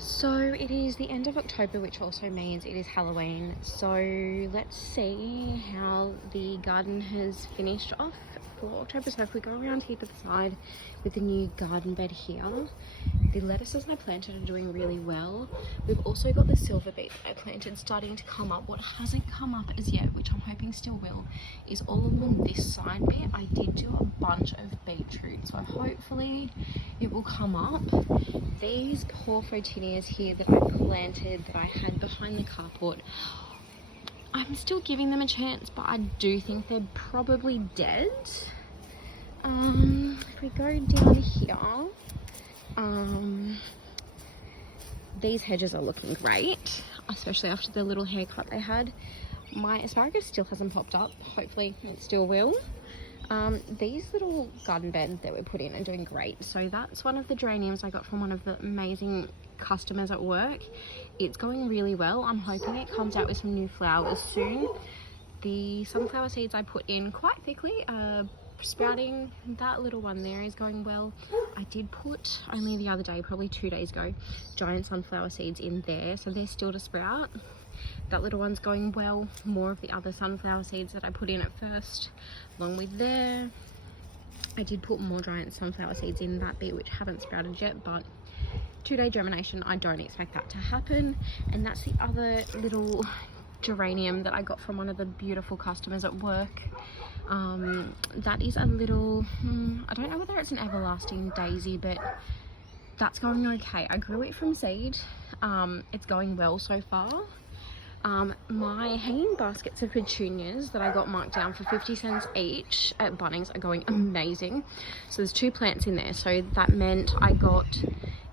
So it is the end of October, which also means it is Halloween. So let's see how the garden has finished off for October. So if we go around here to the side with the new garden bed here, the lettuces I planted are doing really well. We've also got the silver beet that I planted starting to come up. What hasn't come up as yet, which I'm hoping still will, is all along this side bit. I did do a bunch of beetroot, so hopefully it will come up. These poor photinias here that I planted, that I had behind the carport, I'm still giving them a chance, but I do think they're probably dead. If we go down here, these hedges are looking great, especially after the little haircut they had. My asparagus still hasn't popped up. Hopefully it still will. These little garden beds that we put in are doing great. So that's one of the geraniums I got from one of the amazing customers at work. It's going really well. I'm hoping it comes out with some new flowers soon. The sunflower seeds I put in quite thickly sprouting. That little one there is going well. I did put only the other day, probably 2 days ago, giant sunflower seeds in there, so they're still to sprout. That little one's going well. More of the other sunflower seeds that I put in at first along with there. I did put more giant sunflower seeds in that bit which haven't sprouted yet, but 2-day germination, I don't expect that to happen. And that's the other little geranium that I got from one of the beautiful customers at work. That is a little, I don't know whether it's an everlasting daisy, but that's going okay. I grew it from seed. It's going well so far. My hanging baskets of petunias that I got marked down for 50 cents each at Bunnings are going amazing. So there's 2 plants in there, so that meant I got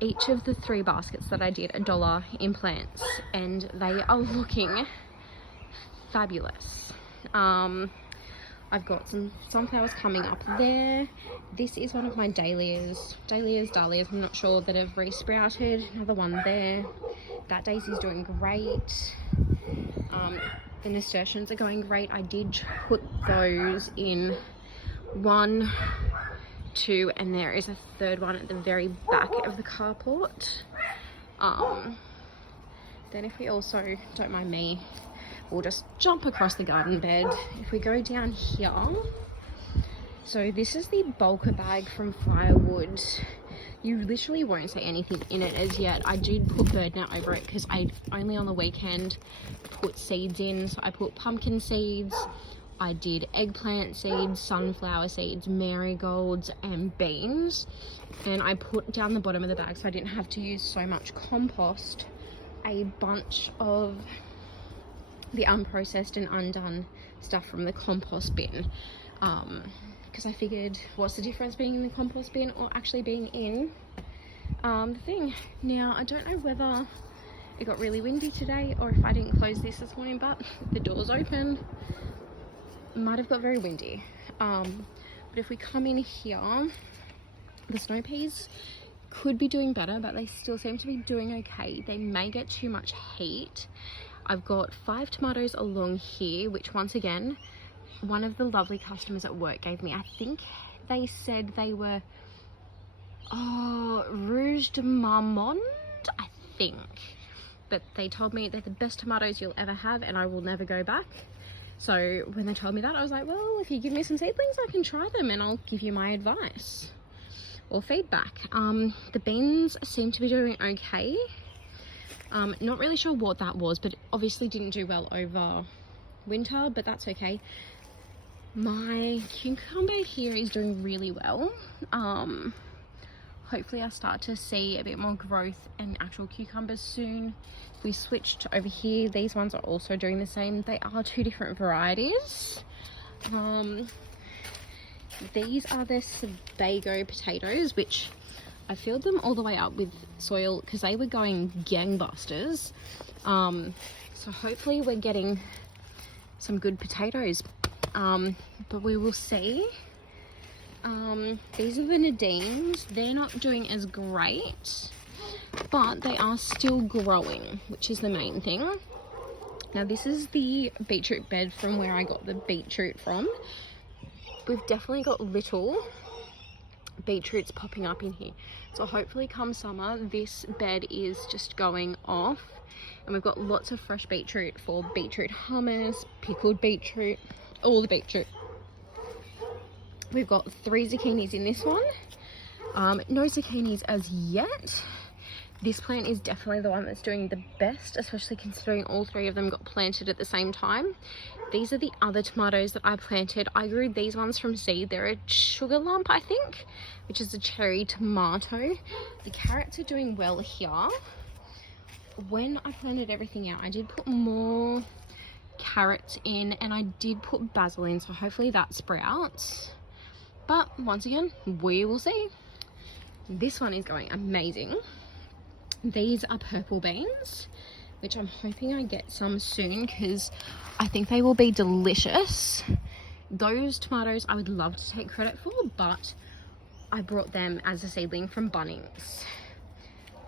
each of the 3 baskets that I did $1 in plants, and they are looking fabulous. I've got some sunflowers coming up there. This is one of my dahlias, I'm not sure, that have re-sprouted. Another one there. That daisy's doing great. The nasturtiums are going great. I did put those in 1, 2, and there is a 3rd one at the very back of the carport. Then if we also, don't mind me, we'll just jump across the garden bed. If we go down here, so this is the bulker bag from Firewood. You literally won't see anything in it as yet. I did put bird net over it because I only on the weekend put seeds in. So I put pumpkin seeds, I did eggplant seeds, sunflower seeds, marigolds and beans. And I put down the bottom of the bag so I didn't have to use so much compost, a bunch of the unprocessed and undone stuff from the compost bin, because I figured, what's the difference being in the compost bin or actually being in the thing. Now I don't know whether it got really windy today or if I didn't close this morning, but the door's open. Might have got very windy. But if we come in here, the snow peas could be doing better, but they still seem to be doing okay. They may get too much heat. I've got 5 tomatoes along here, which once again, one of the lovely customers at work gave me. I think they said they were Rouge de Marmande, I think. But they told me they're the best tomatoes you'll ever have and I will never go back. So when they told me that, I was like, well, if you give me some seedlings, I can try them and I'll give you my advice or feedback. The beans seem to be doing okay. Not really sure what that was, but it obviously didn't do well over winter, but that's okay. My cucumber here is doing really well. Hopefully I start to see a bit more growth in actual cucumbers soon. If we switched over here, these ones are also doing the same. They are 2 different varieties. These are the Sebago potatoes, which I filled them all the way up with soil because they were going gangbusters. So hopefully we're getting some good potatoes, but we will see. These are the Nadines. They're not doing as great, but they are still growing, which is the main thing. Now this is the beetroot bed from where I got the beetroot from. We've definitely got little beetroots popping up in here. So hopefully come summer, this bed is just going off, and we've got lots of fresh beetroot for beetroot hummus, pickled beetroot, all the beetroot. We've got 3 zucchinis in this one. No zucchinis as yet. This plant is definitely the one that's doing the best, especially considering all 3 of them got planted at the same time. These are the other tomatoes that I planted. I grew these ones from seed. They're a sugar lump, I think, which is a cherry tomato. The carrots are doing well here. When I planted everything out, I did put more carrots in, and I did put basil in, so hopefully that sprouts. But once again, we will see. This one is going amazing. These are purple beans, which I'm hoping I get some soon because I think they will be delicious. Those tomatoes I would love to take credit for, but I brought them as a seedling from Bunnings.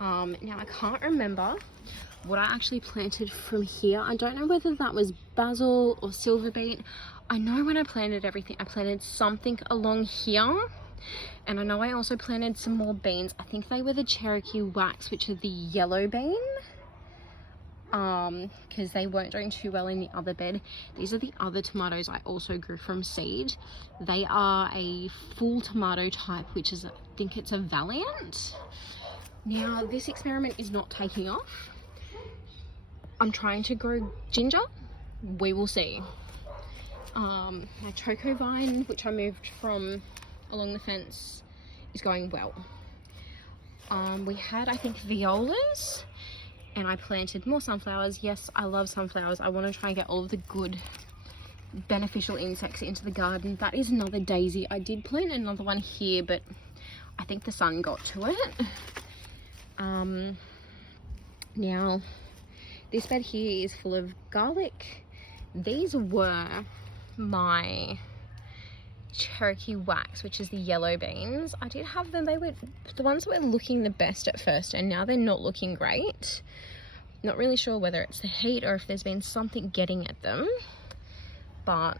Now I can't remember what I actually planted from here. I don't know whether that was basil or silver beet. I know when I planted everything, I planted something along here. And I know I also planted some more beans. I think they were the Cherokee wax, which are the yellow bean. Because they weren't doing too well in the other bed. These are the other tomatoes I also grew from seed. They are a full tomato type, which is, I think it's a Valiant. Now, this experiment is not taking off. I'm trying to grow ginger. We will see. My choco vine, which I moved from along the fence, is going well. We had, I think, violas, and I planted more sunflowers. Yes, I love sunflowers. I want to try and get all of the good beneficial insects into the garden. That is another daisy. I did plant another one here, but I think the sun got to it. Now this bed here is full of garlic. These were my Cherokee wax, which is the yellow beans. I did have them. They were the ones that were looking the best at first, and now they're not looking great. Not really sure whether it's the heat or if there's been something getting at them, but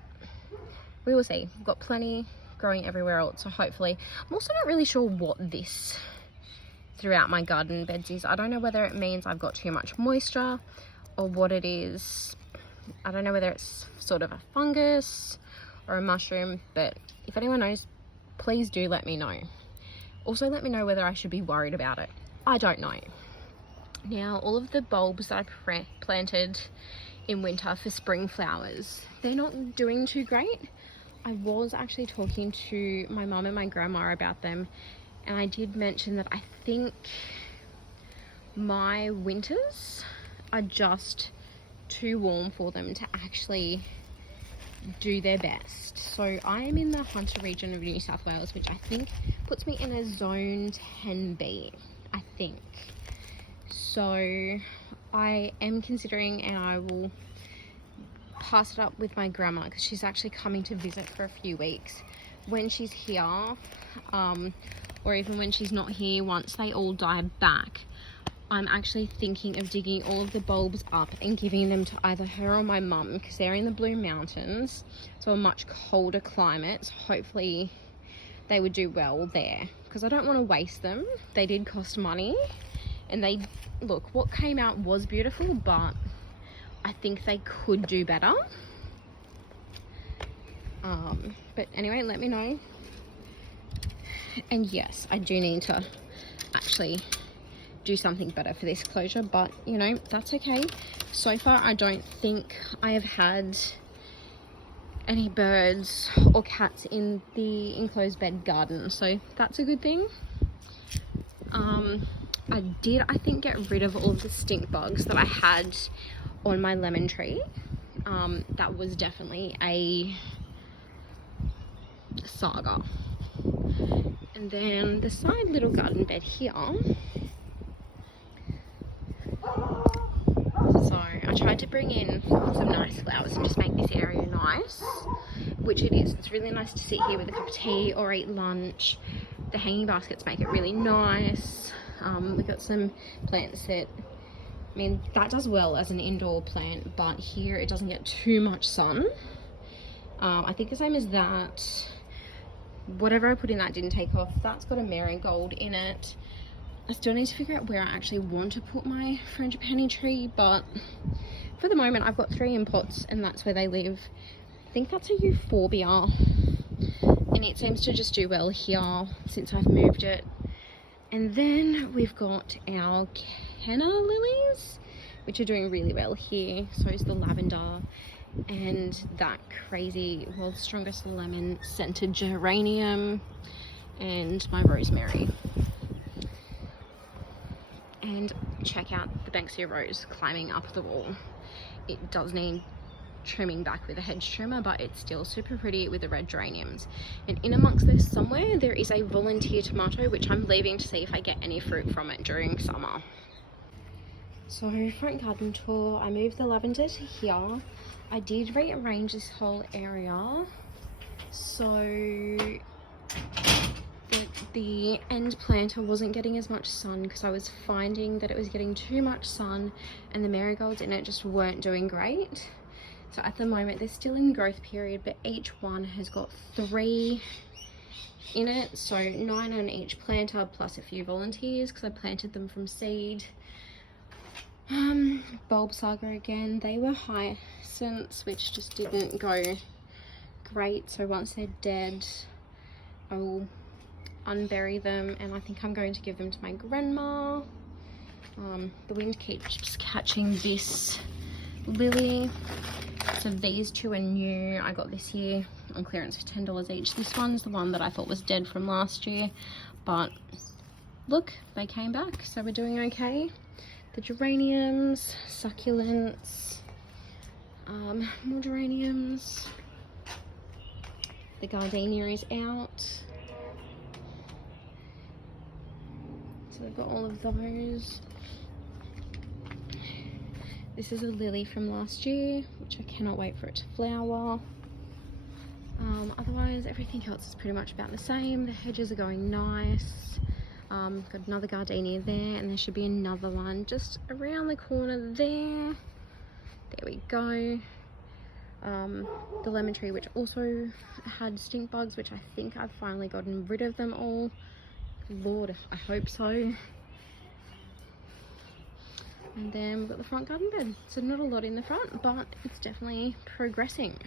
we will see. We've got plenty growing everywhere else, so hopefully. I'm also not really sure what this throughout my garden beds is. I don't know whether it means I've got too much moisture or what it is. I don't know whether it's sort of a fungus or a mushroom, but if anyone knows, please do let me know. Also let me know whether I should be worried about it. I don't know. Now, all of the bulbs that I planted in winter for spring flowers, they're not doing too great. I was actually talking to my mum and my grandma about them, and I did mention that I think my winters are just too warm for them to actually do their best. So I am in the Hunter region of New South Wales, which I think puts me in a zone 10B, I think. So I am considering, and I will pass it up with my grandma because she's actually coming to visit for a few weeks. When she's here, or even when she's not here, once they all die back, I'm actually thinking of digging all of the bulbs up and giving them to either her or my mum, because they're in the Blue Mountains, so a much colder climate. So hopefully they would do well there, because I don't want to waste them. They did cost money, and they, look, what came out was beautiful, but I think they could do better. But anyway, let me know. And yes, I do need to actually do something better for this closure, but you know, that's okay. So far I don't think I have had any birds or cats in the enclosed bed garden, so that's a good thing. I think, get rid of all of the stink bugs that I had on my lemon tree. That was definitely a saga. And then the side little garden bed here, so I tried to bring in some nice flowers and just make this area nice, which it is. It's really nice to sit here with a cup of tea or eat lunch. The hanging baskets make it really nice. We've got some plants that, I mean, that does well as an indoor plant, but here it doesn't get too much sun. I think the same as that. whatever I put in that didn't take off. That's got a marigold in it. I still need to figure out where I actually want to put my frangipani tree, but for the moment I've got 3 in pots and that's where they live. I think that's a euphorbia, and it seems to just do well here since I've moved it. And then we've got our Kenna lilies, which are doing really well here. So is the lavender and that crazy world's strongest lemon scented geranium and my rosemary. And check out the Banksia rose climbing up the wall. It does need trimming back with a hedge trimmer, but it's still super pretty with the red geraniums. And in amongst this somewhere there is a volunteer tomato, which I'm leaving to see if I get any fruit from it during summer. So front garden tour, I moved the lavender to here. I did rearrange this whole area so the end planter wasn't getting as much sun, because I was finding that it was getting too much sun and the marigolds in it just weren't doing great. So at the moment they're still in growth period, but each one has got 3 in it, so 9 on each planter plus a few volunteers because I planted them from seed. Bulb saga again, they were hyacinths which just didn't go great, so once they're dead I will unbury them, and I think I'm going to give them to my grandma. The wind keeps catching this lily. So these 2 are new. I got this year on clearance for $10 each. This one's the one that I thought was dead from last year, but look, they came back, so we're doing okay. The geraniums, succulents, more geraniums. The gardenia is out. So they've got all of those. This is a lily from last year, which I cannot wait for it to flower. Otherwise, everything else is pretty much about the same. The hedges are going nice. Got another gardenia there, and there should be another one just around the corner there. There we go. The lemon tree, which also had stink bugs, which I think I've finally gotten rid of them all. Lord, I hope so. And then we've got the front garden bed. So not a lot in the front, but it's definitely progressing.